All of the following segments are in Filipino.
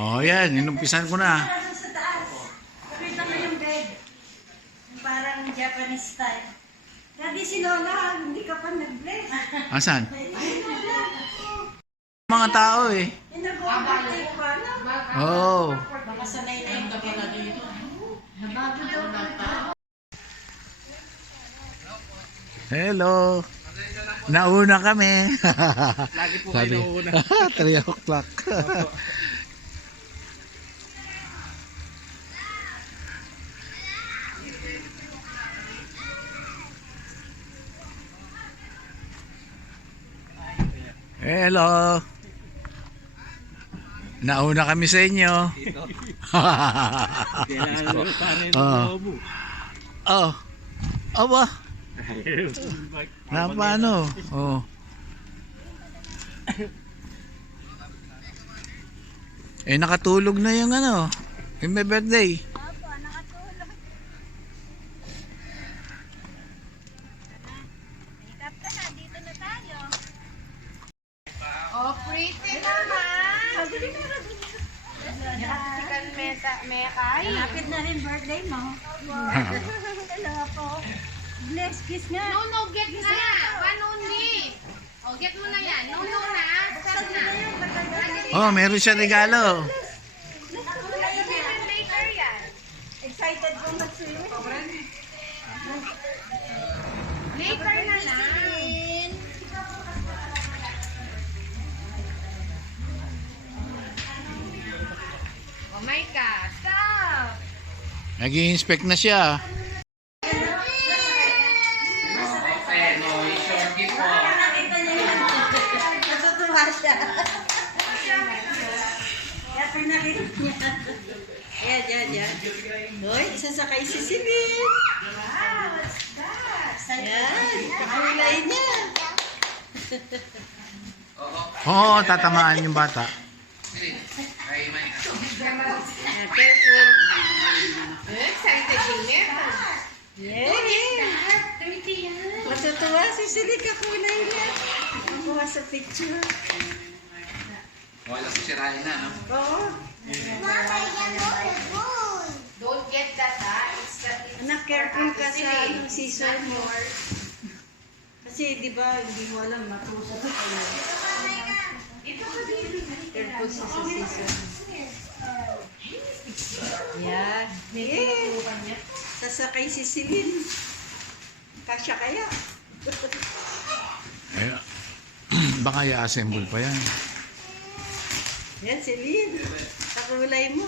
Oh, yan. Inumpisan ko na. Sa taas. Nakita mo yung bed. Parang Japanese style. Dati si Lola, hindi ka pa nag-bless. Asan? Si Lola. Mga tao eh. Yung nag-overtake pa, no? Oh. Baka sanay na yung kapila dito. Nabago daw. Hello. Nauna kami. Lagi po kayo nauuna. 3 o'clock. Hello. Nauna kami sa inyo. Kailangan nyo panin Ah. ng lobo. Oh. Aba. Na paano? Oh. Eh nakatulog na yung ano, yung may birthday. Opo, nakatulog. Makeup ka na, dito na tayo. Oh, pretty naman! Sikan mekay. Malapit na rin birthday mo. Hello po. Bless, kiss nga. No, get na! One only! Oh, get mo na yan. No, na. Start na. Oh, meron siya regalo. Later yan. Excited po mag-swimming. Later na lang. Oh my God. Stop! Nag-i-inspect na siya. Nakita niya yun. Natutuwa siya. Kaya pinakita niya. Yan. Hoy, sasakay si Celine. Wow, what's that? Yan, kakulay niya. Oo, tatamaan yung bata. Yan, careful. Excited din nito. Yeah. Dirty yan. Matutuwa si Celine, kakulay niya. Makuha sa picture. Wala sa sirain na, no? Oo. Don't get that, ha? It's that. Anak, careful ka sa anong season mo. Kasi di ba, hindi mo alam, matusa ka kayo. Careful sa season. Yan. Yeah. Sasakay si Celine. Kasya kaya? Eh, baka i-assemble pa yan. Yan, Celine. Kakulay mo.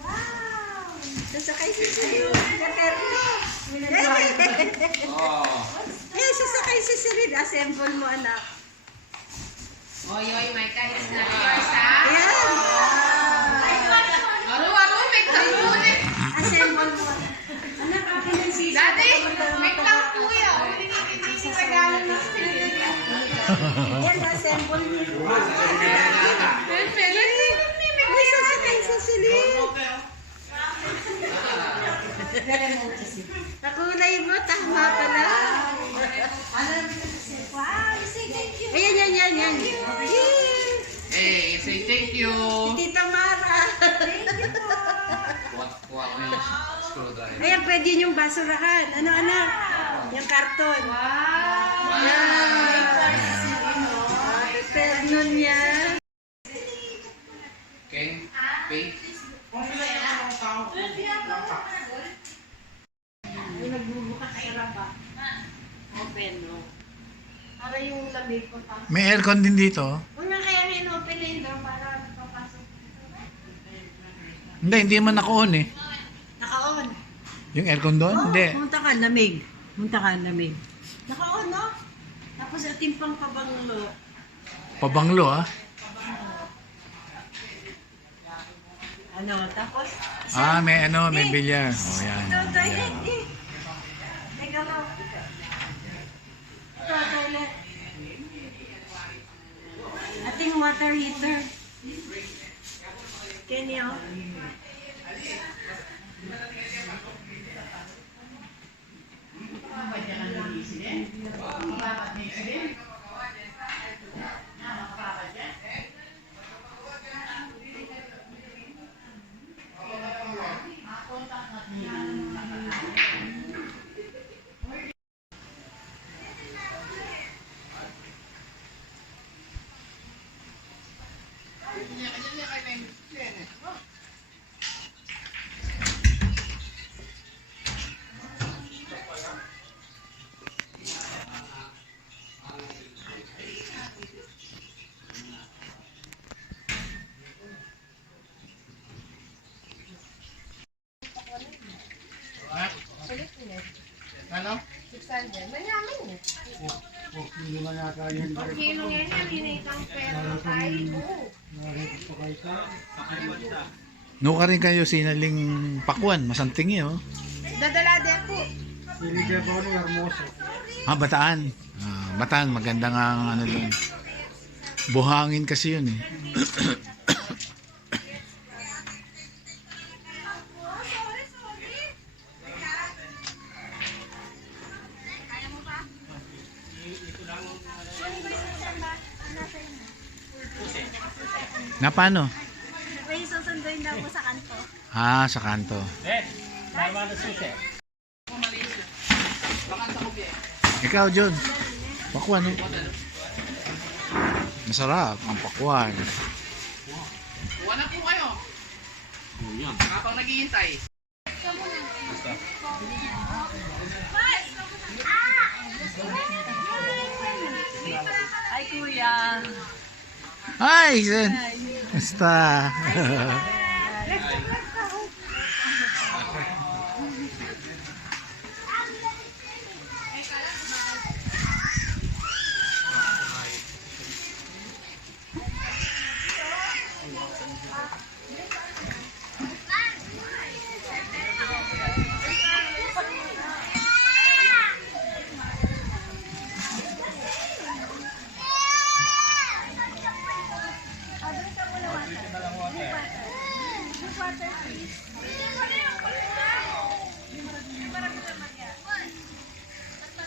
Wow! Sasakay si Celine. Careful. Eh, sasakay si Celine. Assemble mo, anak. Oy, Micah, it's not yours, ha? Ayan. Aro, make up mo eh. Assemble mo. Anak, akin ang season. Dati, make up mo yan. Hindi regalo na Ayan, assemble mo. Ay, sasakay si Celine. Kakulay mo, tama pala. Wow, say thank you. Ayan. Yes. Hey, say thank you! Tita Mara. Thank you po. Kuha ko yung screwdriver. Ayan, pwede yung basurahan. Ano, anak? Yung karton. Yan. Prepare nun yan. Okay? Pink? Yung nagbubukas sa raba. Open, no? Para yung lamig ko pa. May aircon din dito. Huwag na kaya in-open na yun para papasok. Hindi man naka-on eh. Naka-on. Yung aircon doon? Hindi. Munta ka, lamig. Naka-on, no? Tapos ating pang pabanglo. Pabanglo ah. Ano, tapos? Ah, may ano, may bilyar. Oh, yan. Ito, toilet Yan. eh. Teka lang. Ito, toilet. Ating water heater. Kenny, oh. Ano? 600. Mayaman eh. Okay, nung yan yan, hinitang pera tayo. No ka rin kayo sinaling pakuan, masanting eh, oh. Dadala din po. Bataan. Bataan, maganda nga ang ano doon. Buhangin kasi yun eh. Na paano? May susunduin daw po sa kanto. Sa kanto. Ikaw, John. Pakuan, oh. Masarap ang pakuan. Kuha na po kayo. Habang naghihintay. Ay, kuya. Hi, Zen. Basta.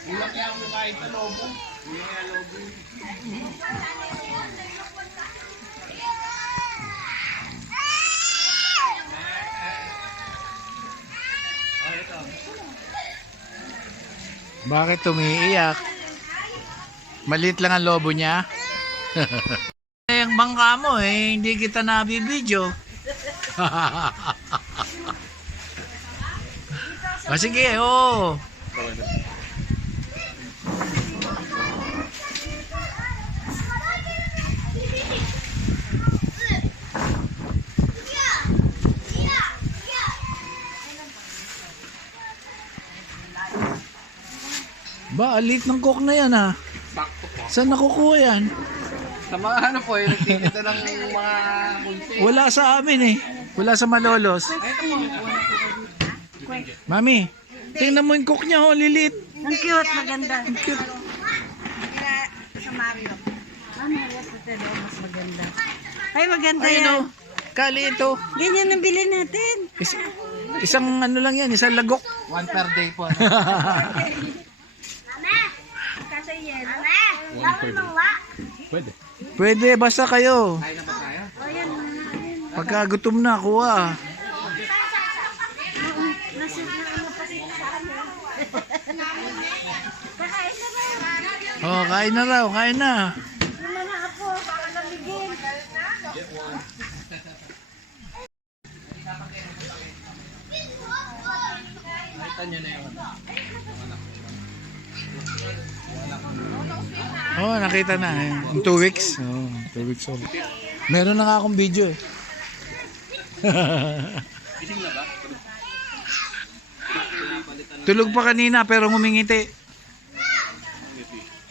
Ulang kaya ako kahit na lobo. Ulang kaya lobo. Bakit umiiyak? Maliit lang ang lobo niya. Ang bangka mo eh, hindi kita nabibidyo. Sige, oh. Ba, alit ng coke na yan ha. Sakto po. Saan nakukuha yan? Sa mga ano po, yung nagtitita ng mga multi. Wala sa amin eh. Wala sa Malolos. Mami, tingnan mo yung coke niya, oh, lilit. Ang cute, maganda. Ang cute. Sa Mario. Mario, mas maganda. Ay, maganda Ayun yan. oh, kali ito. Ganyan ang bilhin natin. Isang ano lang yan, isang lagok. One per day po. Ano? Kasi yan. Bawal mangwa. Pwede, basta kayo. Kain na ba tayo? O yan. Pagka gutom na, kuha. Nasa ano pa rin sa amin. Kakain na ba? Oh, kain na raw, kain na. Yung mga apo, baka lamigin. Nakita nyo na yung Oh, nakita na. 2 weeks. Oh, 2 weeks old. Meron na nga akong video eh. Gising na ba? Tulog pa kanina pero ngumingiti.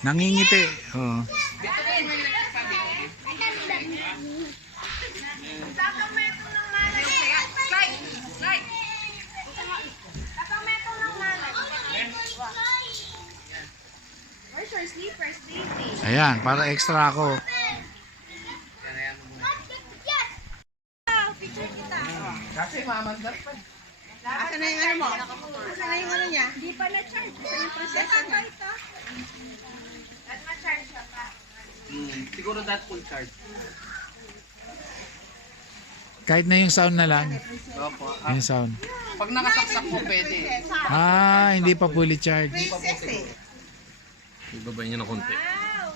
Nangingiti. Oh. Where's your sleepers, baby? Ayan, para extra ako. Kasi mamandar pa. Asan na yung ano mo? Asan na yung ano niya? Di pa na-charge. Ito yung proseso niya. At ma-charge siya pa. Siguro that full charge. Kahit na yung sound na lang. Opo. Yung sound. Pag nakasaksak po, pwede. Hindi pa fully charged. Ibabay niya ng konti. Wow!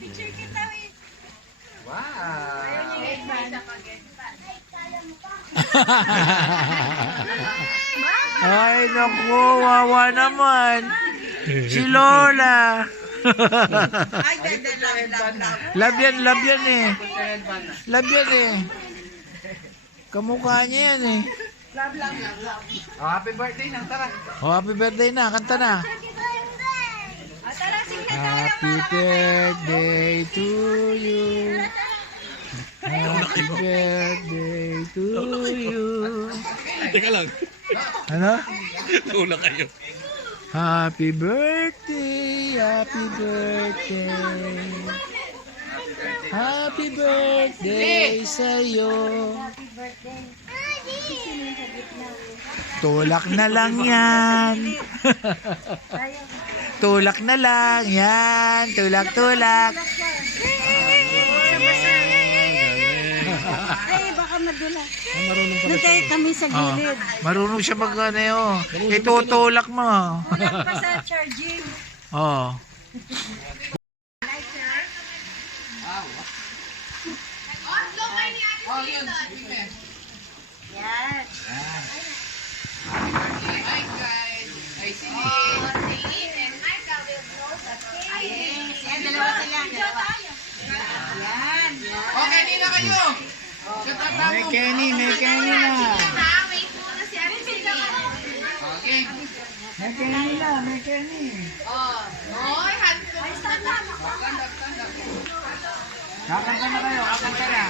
Picture kita eh. Wow! Ay, naku, wawa naman. Si Lola. Ay, Love yan eh. Love yan eh. Kamukha niya yan eh. Oh, happy birthday na, tara. Oh, happy birthday na. Kanta na. Tara, sige na tayo. Happy birthday to you. Happy birthday to you. Teka lang. Ano? Nauna kayo. Happy birthday, happy birthday. Happy birthday sa'yo. Happy birthday. Sino yung sa gitna? Tulak na lang yan. Tayo. Tulak na lang yan. Tulak, tulak. Ay, baka madulas. Doon tayo kami sa Oh, gilid. marunong siya mag ano yun. Itutulak mo. Kulang pa sa charging. Oh. Oh, slow kayo ni Ate Oh, yun. Susan. Yan. Hi, guys. Hi, Sili. Oh, sige. And Michael will blow the cake. Yan, dalawa sila. Dalawa. Yan. Okay, nina kayo. May Kenny na. Ha, wait muna si Ate Celine. Okay. May Kenny na, may Kenny. Oh, hoy, handsome na. Stand up, stand up. Kakanta na kayo, kakanta na.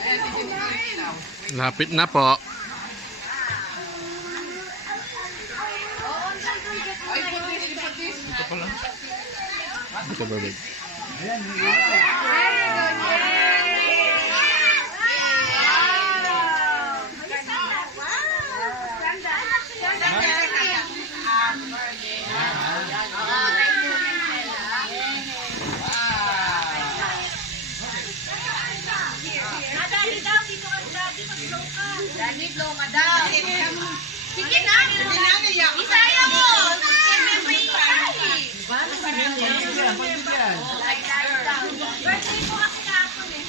Ayan, si Sili now. Lapit na po. Ay, put this, put this. Ito ba, babe? Very good. Daddy, blow ka daw. Sige na. Isaya mo. Sige, may isaya. Birthday mo kasi kahapon eh.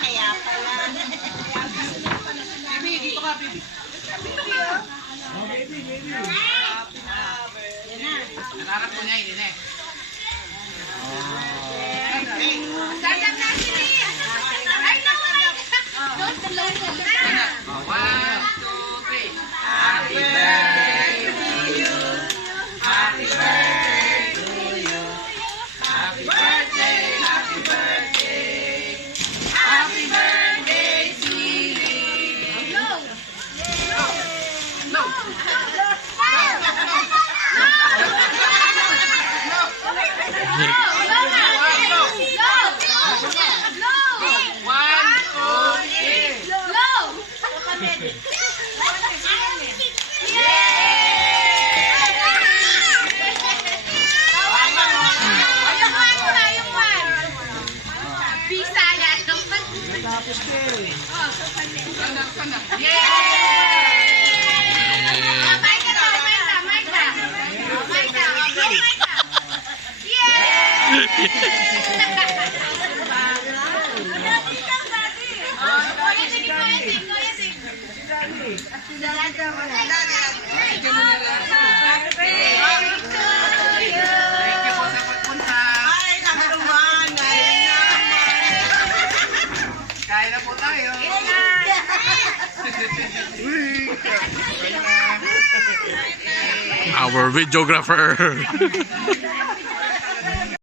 Kaya pala. Bibi, dito ka, Bibi. Nangarap ko niya, yun eh. Stand up na si Lee. Ay, naku, don't blow mo na. 1, 2, 3. Happy birthday to you. Happy birthday to you. Happy birthday, happy birthday. Happy birthday, sweetie. Blow. No. Stand up, stand up. Thank you mo nila. Thank you po sa pagpunta. Kain na po tayo. Our videographer.